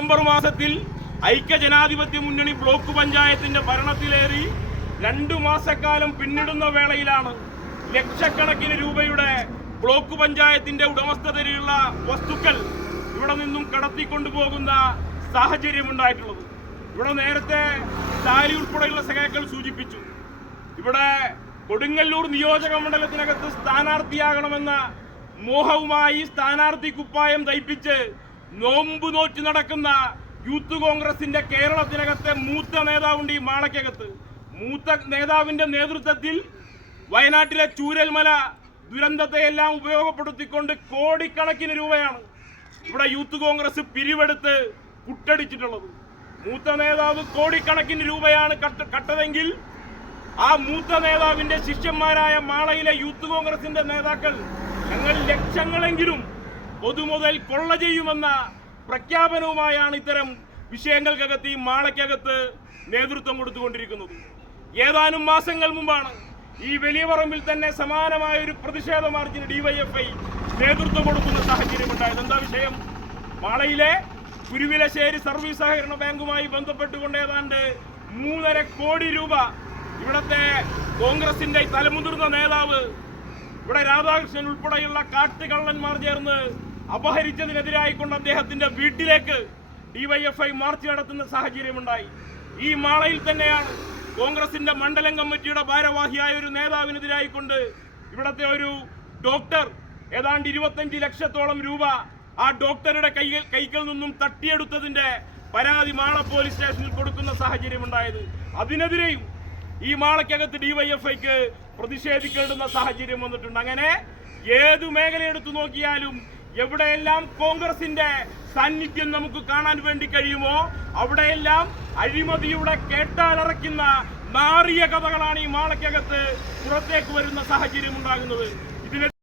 September മാസത്തിൽ ഐക്യജനാധിപത്യ മുന്നണി block പഞ്ചായത്തിന്റെ ഭരണത്തിലേറി 2 മാസക്കാലം പിന്നിടുന്ന വേളയിലാണ് ലക്ഷക്കണക്കിന് രൂപയുടെ ബ്ലോക്ക് പഞ്ചായത്തിന്റെ ഉടമസ്ഥതയിലുള്ള വസ്തുക്കൾ ഇവിടെ നിന്നും കടത്തിക്കൊണ്ടുപോകുന്ന സാഹചര്യമുണ്ടായിട്ടുള്ളത്. ഇവിടെ നേരത്തെ സാരി ഉൾപ്പെടെയുള്ള സഖാക്കൾ സൂചിപ്പിച്ചു. ഇവിടെ കൊടുങ്ങല്ലൂർ നിയോജക മണ്ഡലത്തിനകത്ത് സ്ഥാനാർത്ഥിയാകണമെന്ന മോഹവുമായി സ്ഥാനാർത്ഥി കുപ്പായം ധരിപ്പിച്ച് നോമ്പ് നോറ്റ് നടക്കുന്ന യൂത്ത് കോൺഗ്രസിന്റെ കേരളത്തിനകത്തെ മൂത്ത നേതാവുണ്ട് ഈ മാളയ്ക്കകത്ത്. മൂത്ത നേതാവിന്റെ നേതൃത്വത്തിൽ വയനാട്ടിലെ ചൂരൽമല ദുരന്തത്തെയെല്ലാം ഉപയോഗപ്പെടുത്തിക്കൊണ്ട് കോടിക്കണക്കിന് രൂപയാണ് ഇവിടെ യൂത്ത് കോൺഗ്രസ് പിരിവെടുത്ത് കുട്ടടിച്ചിട്ടുള്ളത്. മൂത്ത നേതാവ് കോടിക്കണക്കിന് രൂപയാണ് കട്ടതെങ്കിൽ ആ മൂത്ത നേതാവിന്റെ ശിഷ്യന്മാരായ മാളയിലെ യൂത്ത് കോൺഗ്രസിന്റെ നേതാക്കൾ ഞങ്ങൾ ലക്ഷങ്ങളെങ്കിലും പൊതുമുതൽ കൊള്ള ചെയ്യുമെന്ന പ്രഖ്യാപനവുമായാണ് ഇത്തരം വിഷയങ്ങൾക്കകത്ത് ഈ മാളയ്ക്കകത്ത് നേതൃത്വം കൊടുത്തുകൊണ്ടിരിക്കുന്നത്. ഏതാനും മാസങ്ങൾ മുമ്പാണ് ഈ വലിയ പറമ്പിൽ തന്നെ സമാനമായ ഒരു പ്രതിഷേധ മാർച്ചിന് ഡിവൈഎഫ്ഐ നേതൃത്വം കൊടുക്കുന്ന സാഹചര്യമുണ്ടായത്. എന്താ വിഷയം? മാളയിലെ കുരുവിലശ്ശേരി സർവീസ് സഹകരണ ബാങ്കുമായി ബന്ധപ്പെട്ടുകൊണ്ട് ഏതാണ്ട് 3.5 കോടി രൂപ ഇവിടത്തെ കോൺഗ്രസിന്റെ തലമുതിർന്ന നേതാവ് ഇവിടെ രാധാകൃഷ്ണൻ ഉൾപ്പെടെയുള്ള കാട്ടുകള്ളന്മാർ ചേർന്ന് അപഹരിച്ചതിനെതിരായിക്കൊണ്ട് അദ്ദേഹത്തിന്റെ വീട്ടിലേക്ക് ഡിവൈഎഫ്ഐ മാർച്ച് നടത്തുന്ന സാഹചര്യമുണ്ടായി. ഈ മാളയിൽ തന്നെയാണ് കോൺഗ്രസിന്റെ മണ്ഡലം കമ്മിറ്റിയുടെ ഭാരവാഹിയായ ഒരു നേതാവിനെതിരായിക്കൊണ്ട് ഇവിടത്തെ ഒരു ഡോക്ടർ ഏതാണ്ട് 25 ലക്ഷത്തോളം രൂപ ആ ഡോക്ടറുടെ കൈകളിൽ നിന്നും തട്ടിയെടുത്തതിന്റെ പരാതി മാള പോലീസ് സ്റ്റേഷനിൽ കൊടുക്കുന്ന സാഹചര്യമുണ്ടായത്. അതിനെതിരെയും ഈ മാളയ്ക്കകത്ത് ഡിവൈഎഫ്ഐക്ക് പ്രതിഷേധിക്കേണ്ടുന്ന സാഹചര്യം വന്നിട്ടുണ്ട്. അങ്ങനെ ഏതു മേഖല എടുത്തു നോക്കിയാലും എവിടെയെല്ലാം കോൺഗ്രസിന്റെ സാന്നിധ്യം നമുക്ക് കാണാൻ വേണ്ടി കഴിയുമോ അവിടെയെല്ലാം അഴിമതിയുടെ കേട്ടാലറയ്ക്കുന്ന നാറിയ കഥകളാണ് ഈ മാളയ്ക്കകത്ത് പുറത്തേക്ക് വരുന്ന സാഹചര്യം ഉണ്ടാകുന്നത്. ഇതിനെ